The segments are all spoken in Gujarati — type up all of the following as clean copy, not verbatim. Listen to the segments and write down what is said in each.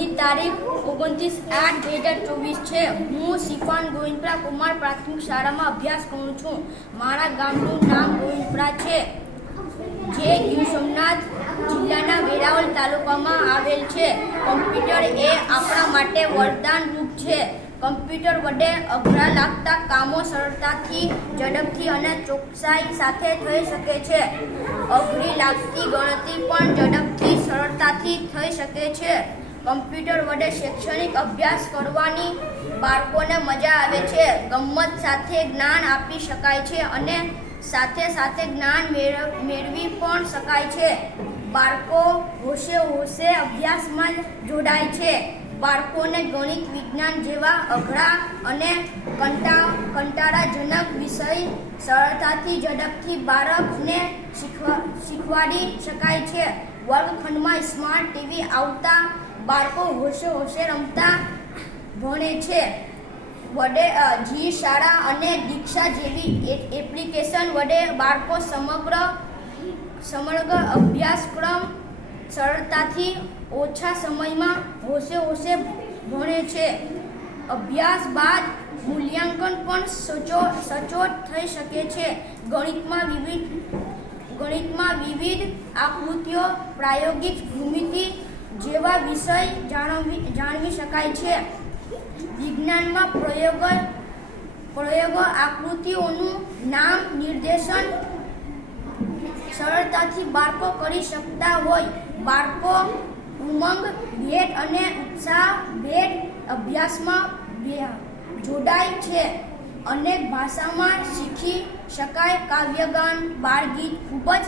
આજની તારીખ 29/8/2024 છે. હું શિફાન ગોવિંદપરા કુમાર પ્રાથમિક શાળામાં અભ્યાસ કરું છું. મારા ગામનું નામ ગોવિંદપરા છે, જે ગીર સોમનાથ જિલ્લાના વેરાવળ તાલુકામાં આવેલ છે. કમ્પ્યુટર એ આપણા માટે વરદાન રૂપ છે. કમ્પ્યુટર વડે અઘરા લાગતા કામો સરળતાથી, ઝડપથી અને ચોકસાઈ સાથે થઈ શકે છે. અઘરી લાગતી ગણતરી પણ ઝડપથી, સરળતાથી થઈ શકે છે. કમ્પ્યુટર વડે શૈક્ષણિક અભ્યાસ કરવાની બાળકોને મજા આવે છે. ગમ્મત સાથે જ્ઞાન આપી શકાય છે અને સાથે સાથે જ્ઞાન મેળવી પણ શકાય છે. બાળકો હોશે અભ્યાસમાં જોડાય છે. બાળકોને ગણિત, વિજ્ઞાન જેવા અઘરા અને કંટાળાજનક વિષય સરળતાથી, ઝડપથી બાળકને શીખવાડી શકાય છે. વર્ગખંડમાં સ્માર્ટ ટીવી આવતા બાળકો હોશે રમતા ભણે છે. જી શાળા અને દીક્ષા જેવી એપ્લિકેશન વડે બાળકો સમગ્ર અભ્યાસક્રમ સરળતાથી ઓછા સમયમાં હોશે ભણે છે. અભ્યાસ બાદ મૂલ્યાંકન પણ સચોટ થઈ શકે છે. ગણિતમાં વિવિધ આકૃતિઓ, પ્રાયોગિક ભૂમિતિ જેવા વિષય જાણવી શકાય છે. વિજ્ઞાનમાં પ્રયોગો, આકૃતિઓનું નામ નિર્દેશન સરળતાથી બાળકો કરી શકતા હોય. બાળકો ઉમંગ ભેર અને ઉત્સાહ ભેર અભ્યાસમાં જોડાય છે. અનેક ભાષામાં શીખી શકાય. કાવ્યગાન, બાળગીત ખૂબ જ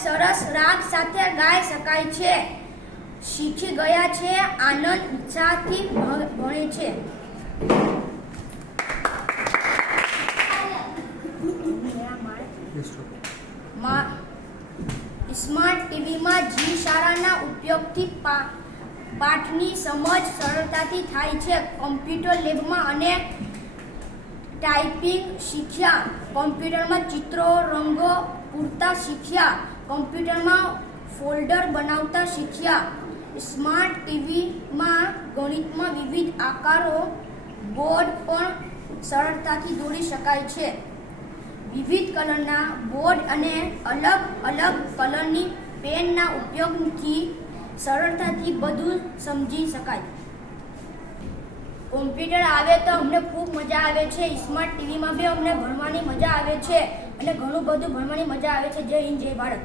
સરસ રાગ સાથે ગાઈ શકાય છે. શીખી ગયા છે, આનંદ ઉત્સાહથી ભણે છે. સ્માર્ટ ટીવીમાં જી શાળાના ઉપયોગથી પાઠની સમજ સરળતાથી થાય છે. કમ્પ્યુટર લેબમાં અને ટાઈપિંગ શીખ્યા. કમ્પ્યુટરમાં ચિત્રો, રંગો પૂરતા શીખ્યા. કમ્પ્યુટરમાં ફોલ્ડર બનાવતા શીખ્યા. સ્માર્ટ ટીવીમાં ગણિતમાં વિવિધ આકારો, બોર્ડ પણ સરળતાથી દોરી શકાય છે. વિવિધ કલરના બોર્ડ અને અલગ કલરની પેનના ઉપયોગથી સરળતાથી બધું સમજી શકાય. કોમ્પ્યુટર આવે તો અમને ખૂબ મજા આવે છે. સ્માર્ટ ટીવીમાં બી અમને ભણવાની મજા આવે છે અને ઘણું બધું ભણવાની મજા આવે છે. જય હિન્દ, જય ભારત.